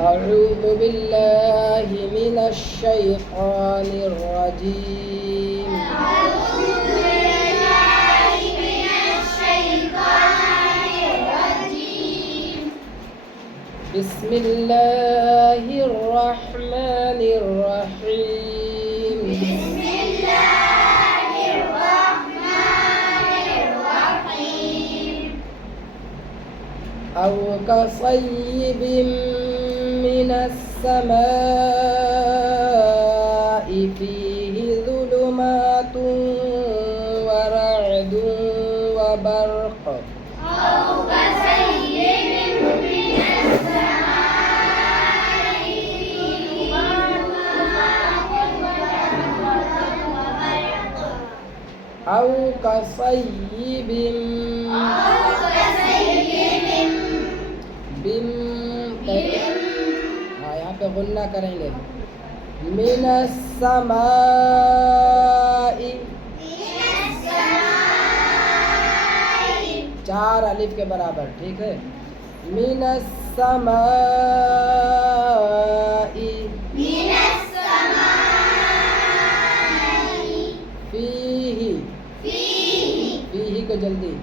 أعوذ بالله من الشيطان الرجيم. بسم الله الرحمن الرحيم. أو كصيب من السماء فيه ظلمات ورعد وبرق. أو كصيب यहाँ पे गुन्ना करेंगे। मिनस समाई, चार अलिफ के बराबर, ठीक है। मिनस समाई, फीही, फीही को जल्दी।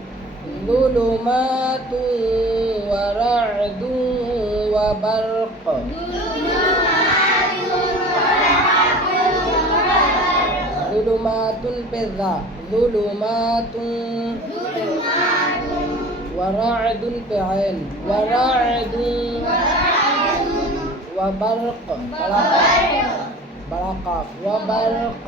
ज़ुलुमातुन व रअदुन व बर्क़। ज़ुलुमातुन पे ज़ा, ज़ुलुमातुन। व रअदुन पे ऐन, व रअदुन व बर्क़, बड़ा काफ, व बर्क़।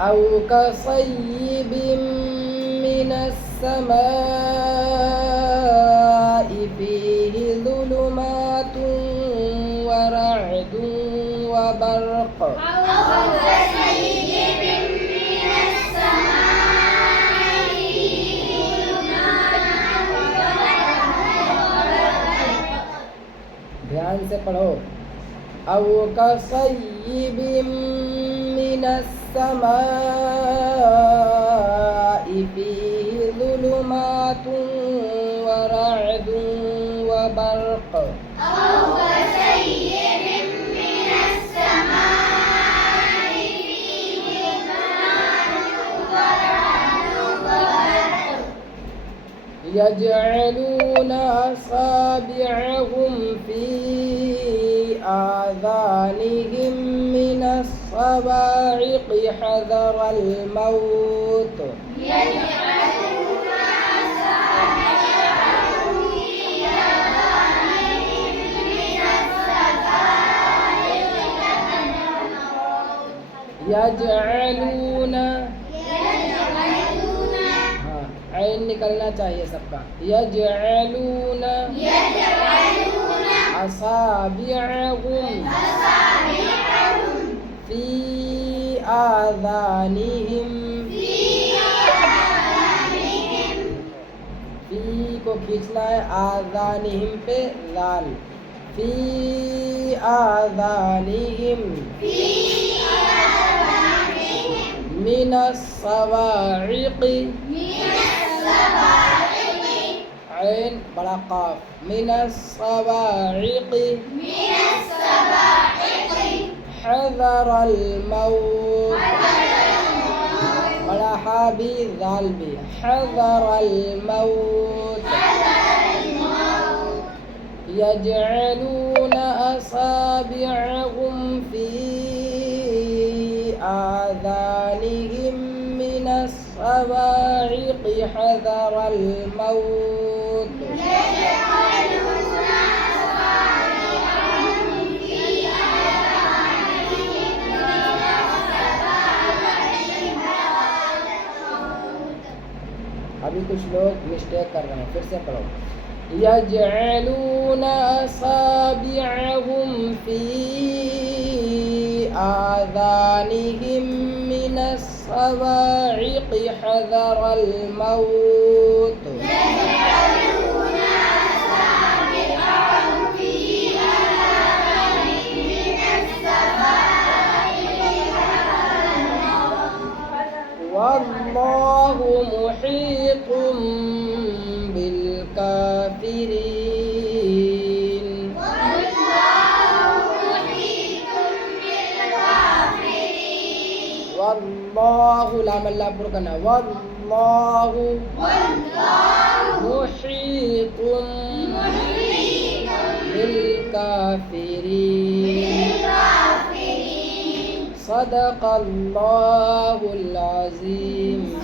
أو كصيب من السماء فيه ظلمات ورعد وبرق. ध्यान से पढ़ो। أو كصيب من السماء فيه ظلمات ورعد وبرق. أو كصيب من السماء فيه ظلمات ورعد وبرق. يجعلون أصابعهم في آذانهم من الصواعق حذر الموت. يجعلون أصابعهم في آذانهم من الصواعق حذر الموت. يجعلون ऐन निकलना चाहिए सबका। यजअलून असाबिअहुम फी आज़ानिहिम, फी को खींचना है, आज़ानिहिम पे लाल। फी आज़ानिहिम मिनस सवाइक़ि, ऐन बड़ा काफ, मिनस सवाइक़ि हज़रल मौत, बड़ा हा भी ज़ाल भी, हज़रल मौत। यजअलून असाबिअहुम फी आज़ानिहिम मिनस सवाइक़ि हज़रल मौत। अभी कुछ लोग मिस्टेक कर रहे हैं, फिर से पढ़ो। यजअलून असाबिअहुम फी आज़ानिहिम मिनस सवाइक़ि हज़रल मौत। वल्लाहु मुहीतुम बिल काफिरीन। Wallahu lam Allah purkan. Wallahu muhitun bil kafirin. Sadaqallahul azim.